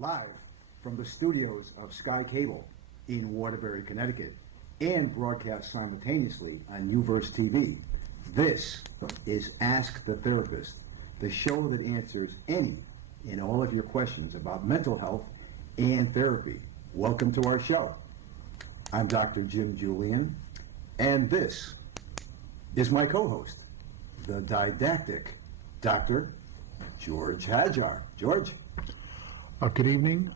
live from the studios of Sky Cable in Waterbury, Connecticut, and broadcast simultaneously on Uverse TV. This is Ask the Therapist, the show that answers any and all of your questions about mental health and therapy. Welcome to our show. I'm Dr. Jim Julian, and this is my co-host, the didactic Dr. George Hajar. George? Good evening.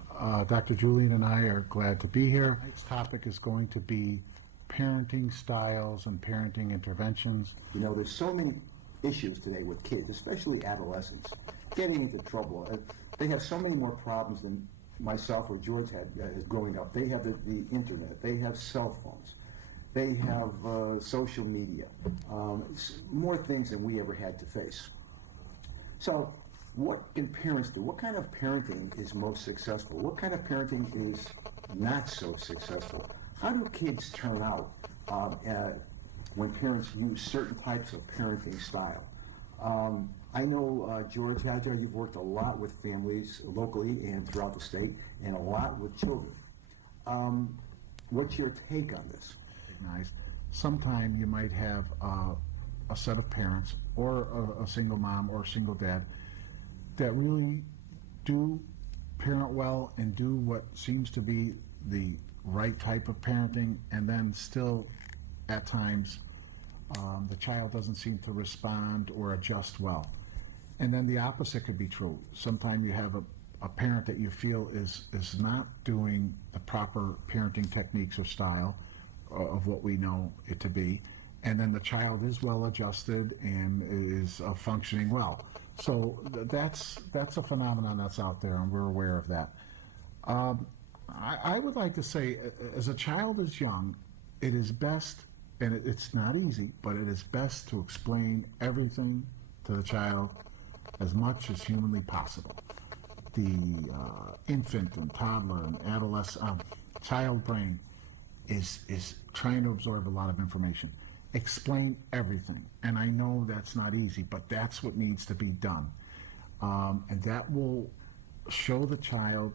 Dr. Julian and I are glad to be here. Tonight's topic is going to be parenting styles and parenting interventions. You know, there's so many issues today with kids, especially adolescents, getting into trouble. They have so many more problems than myself or George had growing up. They have the internet. They have cell phones. They have social media. More things than we ever had to face. So what can parents do? What kind of parenting is most successful? What kind of parenting is not so successful? How do kids turn out when parents use certain types of parenting style? I know, George Hajar, you've worked a lot with families locally and throughout the state, and a lot with children. What's your take on this? Sometime you might have a set of parents or a single mom or a single dad that really do parent well and do what seems to be the right type of parenting, and then still at times the child doesn't seem to respond or adjust well. And then the opposite could be true. Sometimes you have a parent that you feel is not doing the proper parenting techniques or style of what we know it to be, and then the child is well adjusted and is functioning well. So that's a phenomenon that's out there, and we're aware of that. I would like to say, as a child is young, it is best, and it's not easy, but it is best to explain everything to the child as much as humanly possible. The infant and toddler and adolescent child brain is trying to absorb a lot of information. Explain everything, and I know that's not easy, but that's what needs to be done, and that will show the child,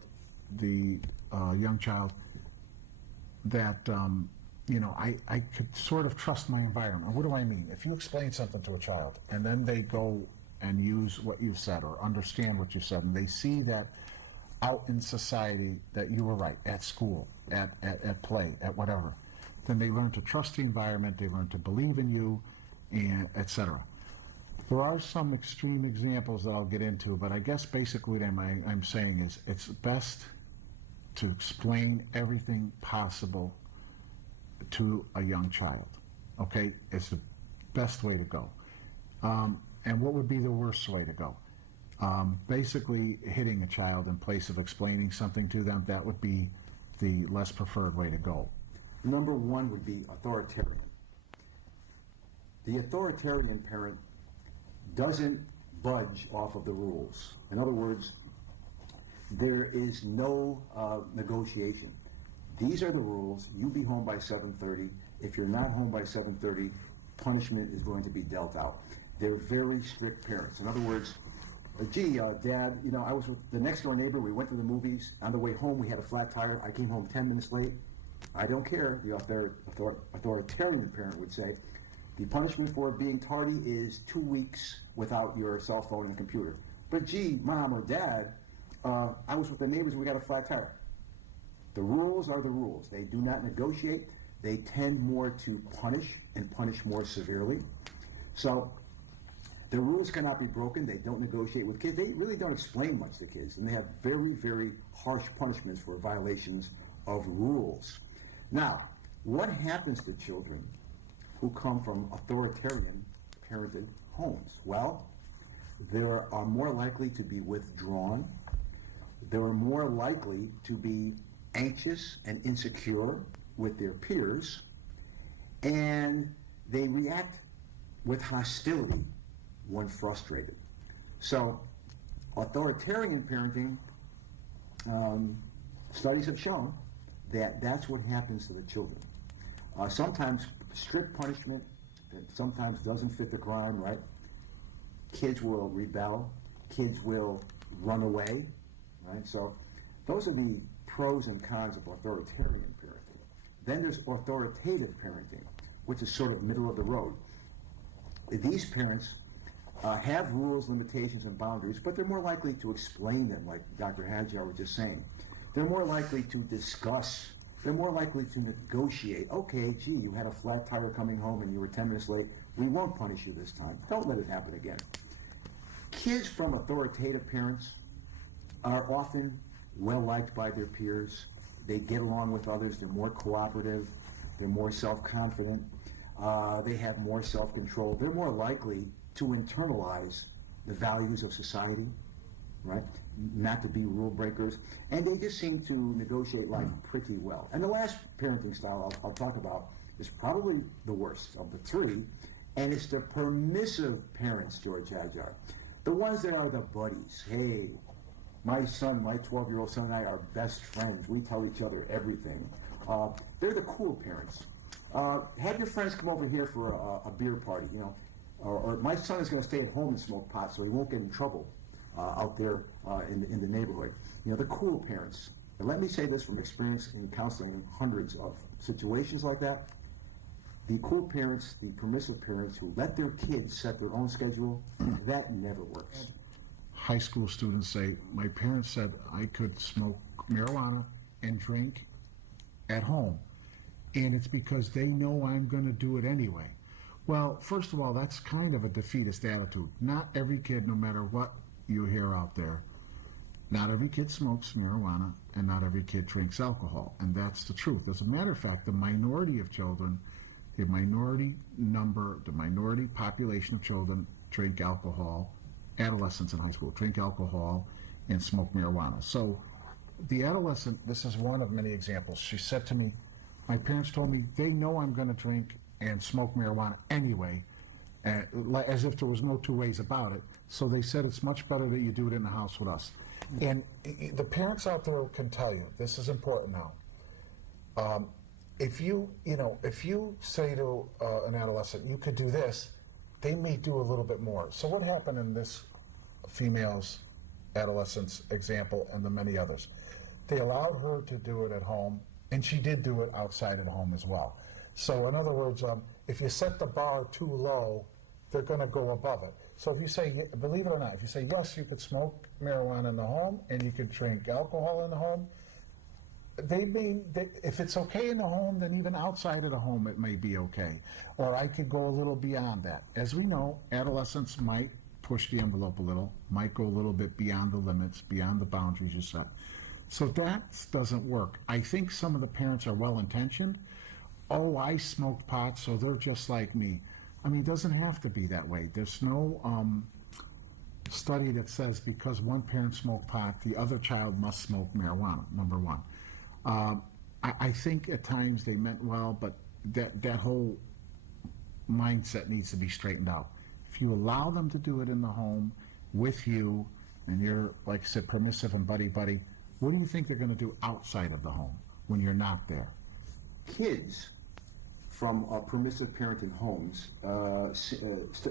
the young child, that I could sort of trust my environment. What do I mean? If you explain something to a child and then they go and use what you've said or understand what you said, and they see that out in society that you were right, at school, at play, at whatever, then they learn to trust the environment, they learn to believe in you, and etc. There are some extreme examples that I'll get into, but I guess basically what I'm saying is it's best to explain everything possible to a young child. Okay? It's the best way to go. And what would be the worst way to go? Basically hitting a child in place of explaining something to them, that would be the less preferred way to go. Number one would be authoritarian. The authoritarian parent doesn't budge off of the rules. In other words, there is no negotiation. These are the rules. You be home by 7:30. If you're not home by 7:30, punishment is going to be dealt out. They're very strict parents. In other words, Dad, I was with the next door neighbor. We went to the movies. On the way home, we had a flat tire. I came home 10 minutes late. I don't care, the authoritarian parent would say. The punishment for being tardy is 2 weeks without your cell phone and computer. But Mom or Dad, I was with the neighbors, we got a flat tire. The rules are the rules. They do not negotiate. They tend more to punish and punish more severely. So the rules cannot be broken. They don't negotiate with kids. They really don't explain much to kids. And they have very, very harsh punishments for violations of rules. Now, what happens to children who come from authoritarian parented homes? Well, they are more likely to be withdrawn. They are more likely to be anxious and insecure with their peers, and they react with hostility when frustrated. So, authoritarian parenting, studies have shown that that's what happens to the children. Sometimes strict punishment that sometimes doesn't fit the crime, right? Kids will rebel. Kids will run away, right? So Those are the pros and cons of authoritarian parenting. Then there's authoritative parenting, which is sort of middle of the road. These parents have rules, limitations, and boundaries, but they're more likely to explain them, like Dr. Hadjar was just saying. They're more likely to discuss. They're more likely to negotiate. Okay, gee, you had a flat tire coming home and you were 10 minutes late. We won't punish you this time. Don't let it happen again. Kids from authoritative parents are often well-liked by their peers. They get along with others. They're more cooperative. They're more self-confident. They have more self-control. They're more likely to internalize the values of society, right? Not to be rule breakers. And they just seem to negotiate life pretty well. And the last parenting style I'll talk about is probably the worst of the three, and it's the permissive parents, George Hadjar. The ones that are the buddies. Hey, my son, my 12-year-old son and I are best friends. We tell each other everything. They're the cool parents. Have your friends come over here for a beer party, you know, or my son is going to stay at home and smoke pot so he won't get in trouble out there in the neighborhood. You know, the cool parents. And let me say this from experience in counseling in hundreds of situations like that. The cool parents, the permissive parents who let their kids set their own schedule, that never works. High school students say, my parents said I could smoke marijuana and drink at home. And it's because they know I'm going to do it anyway. Well, first of all, that's kind of a defeatist attitude. Not every kid, no matter what you hear out there, not every kid smokes marijuana and not every kid drinks alcohol. And that's the truth. As a matter of fact, the minority of children, the minority population of children drink alcohol, adolescents in high school drink alcohol and smoke marijuana. So the adolescent, this is one of many examples. She said to me, my parents told me they know I'm going to drink and smoke marijuana anyway, as if there was no two ways about it. So they said it's much better that you do it in the house with us. And the parents out there can tell you, this is important now. If you say to an adolescent, you could do this, they may do a little bit more. So what happened in this female's adolescent's example and the many others? They allowed her to do it at home, and she did do it outside of the home as well. So in other words, if you set the bar too low, they're going to go above it. So if you say, believe it or not, if you say, yes, you could smoke marijuana in the home and you could drink alcohol in the home, if it's okay in the home, then even outside of the home it may be okay. Or I could go a little beyond that. As we know, adolescents might push the envelope a little, might go a little bit beyond the limits, beyond the boundaries you set. So that doesn't work. I think some of the parents are well-intentioned. Oh, I smoke pot, so they're just like me. I mean, it doesn't have to be that way. There's no study that says because one parent smoked pot, the other child must smoke marijuana, number one. I think at times they meant well, but that whole mindset needs to be straightened out. If you allow them to do it in the home with you, and you're, like I said, permissive and buddy-buddy, what do you think they're going to do outside of the home when you're not there? Kids from permissive parenting homes,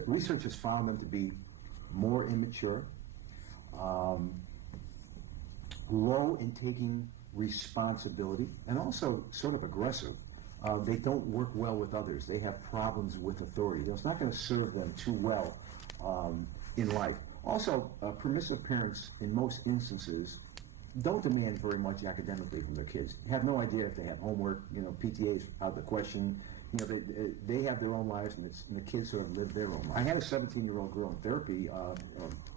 research has found them to be more immature, low in taking responsibility, and also sort of aggressive. They don't work well with others. They have problems with authority. It's not going to serve them too well in life. Also, permissive parents, in most instances, don't demand very much academically from their kids. Have no idea if they have homework. You know, PTA's out of the question. You know, they have their own lives, and the kids sort of live their own life. I had a 17-year-old girl in therapy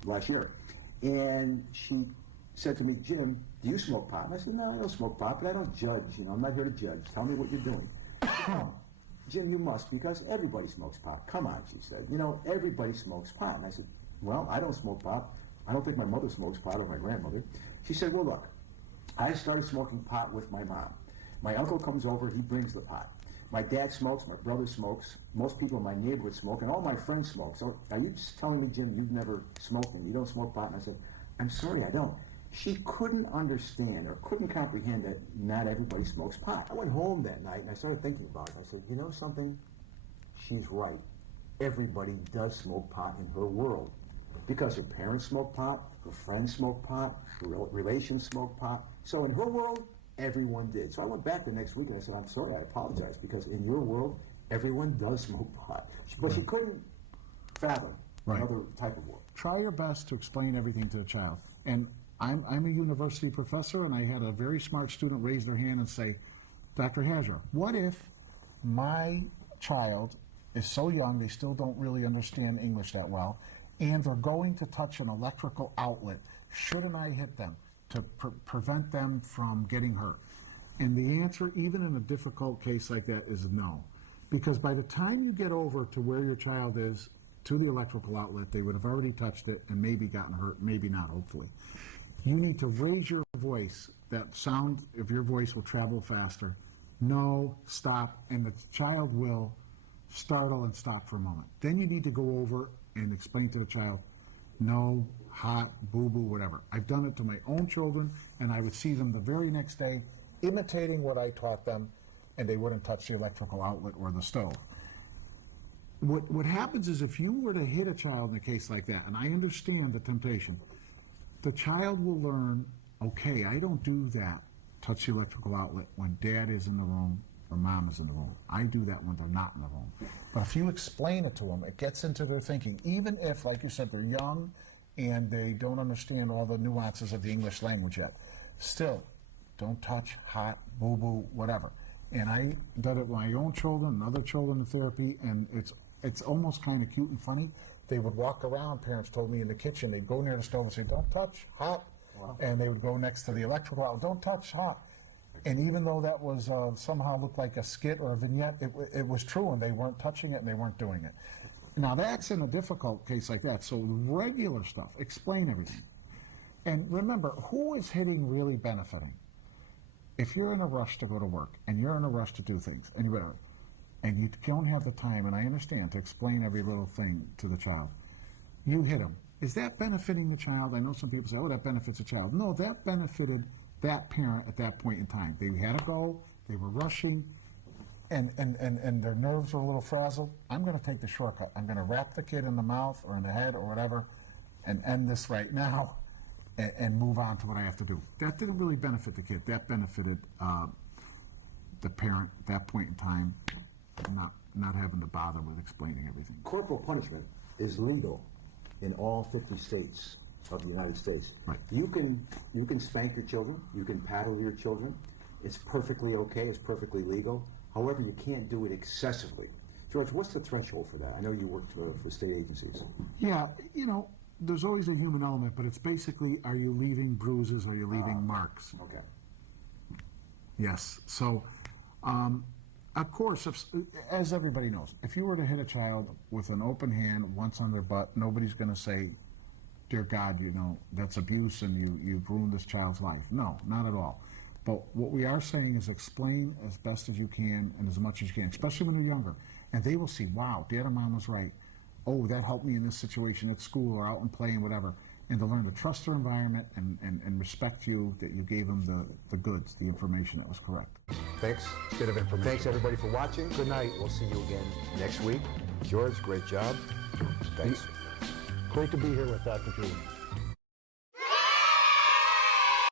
last year, and she said to me, Jim, do you smoke pot? And I said, no, I don't smoke pot, but I don't judge. You know, I'm not here to judge. Tell me what you're doing. Jim, you must, because everybody smokes pot. Come on, she said. You know, everybody smokes pot. And I said, well, I don't smoke pot. I don't think my mother smokes pot or my grandmother. She said, well, look, I started smoking pot with my mom. My uncle comes over, he brings the pot. My dad smokes, my brother smokes, most people in my neighborhood smoke, and all my friends smoke. So are you just telling me, Jim, you've never smoked and you don't smoke pot? And I said, I'm sorry, I don't. She couldn't understand or couldn't comprehend that not everybody smokes pot. I went home that night and I started thinking about it. I said, you know something? She's right. Everybody does smoke pot in her world. because her parents smoke pot, her friends smoke pot, her relations smoke pot. So in her world, everyone did. So I went back the next week and I said, I'm sorry, I apologize, because in your world, everyone does smoke pot. But she couldn't fathom another type of world. Try your best to explain everything to the child. And I'm a university professor, and I had a very smart student raise their hand and say, Dr. Hazra, what if my child is so young they still don't really understand English that well, and they're going to touch an electrical outlet? Shouldn't I hit them to prevent them from getting hurt? And the answer, even in a difficult case like that, is no. Because by the time you get over to where your child is, to the electrical outlet, they would have already touched it and maybe gotten hurt, maybe not, hopefully. You need to raise your voice. That sound of your voice will travel faster. No, stop, and the child will startle and stop for a moment. Then you need to go over and explain to the child, no, hot, boo-boo, whatever. I've done it to my own children, and I would see them the very next day imitating what I taught them, and they wouldn't touch the electrical outlet or the stove. What happens is, if you were to hit a child in a case like that, and I understand the temptation, the child will learn, okay, I don't do that, touch the electrical outlet, when dad is in the room or mom is in the room. I do that when they're not in the room. But if you explain it to them, it gets into their thinking. Even if, like you said, they're young and they don't understand all the nuances of the English language yet, still, don't touch, hot, boo-boo, whatever. And I did it with my own children and other children in therapy, and it's almost kind of cute and funny. They would walk around, parents told me, in the kitchen. They'd go near the stove and say, don't touch, hot. Wow. And they would go next to the electrical outlet, don't touch, hot. And even though that was somehow looked like a skit or a vignette, it was true, and they weren't touching it and they weren't doing it. Now that's in a difficult case like that. So regular stuff, explain everything. And remember, who is hitting really benefiting? If you're in a rush to go to work and you're in a rush to do things, and you don't have the time, and I understand, to explain every little thing to the child, you hit them. Is that benefiting the child? I know some people say, oh, that benefits the child. No, that benefited that parent at that point in time. They had to go, they were rushing, and their nerves were a little frazzled. I'm going to take the shortcut. I'm going to wrap the kid in the mouth or in the head or whatever and end this right now and move on to what I have to do. That didn't really benefit the kid. That benefited the parent at that point in time, not having to bother with explaining everything. Corporal punishment is legal in all 50 states of the United States. Right. You can spank your children, you can paddle your children. It's perfectly okay, it's perfectly legal. However, you can't do it excessively. George, what's the threshold for that? I know you worked for state agencies. Yeah, there's always a human element, but it's basically, are you leaving bruises, are you leaving marks? Okay. Yes. So, of course, as everybody knows, if you were to hit a child with an open hand once on their butt, nobody's going to say, dear God, that's abuse and you've ruined this child's life. No, not at all. But what we are saying is explain as best as you can and as much as you can, especially when they're younger. And they will see, wow, Dad and Mom was right. Oh, that helped me in this situation at school or out and playing, whatever. And to learn to trust their environment and respect you, that you gave them the goods, the information that was correct. Thanks. Bit of information. Thanks, everybody, for watching. Good night. We'll see you again next week. George, great job. Thanks. Great to be here with Dr. Drew.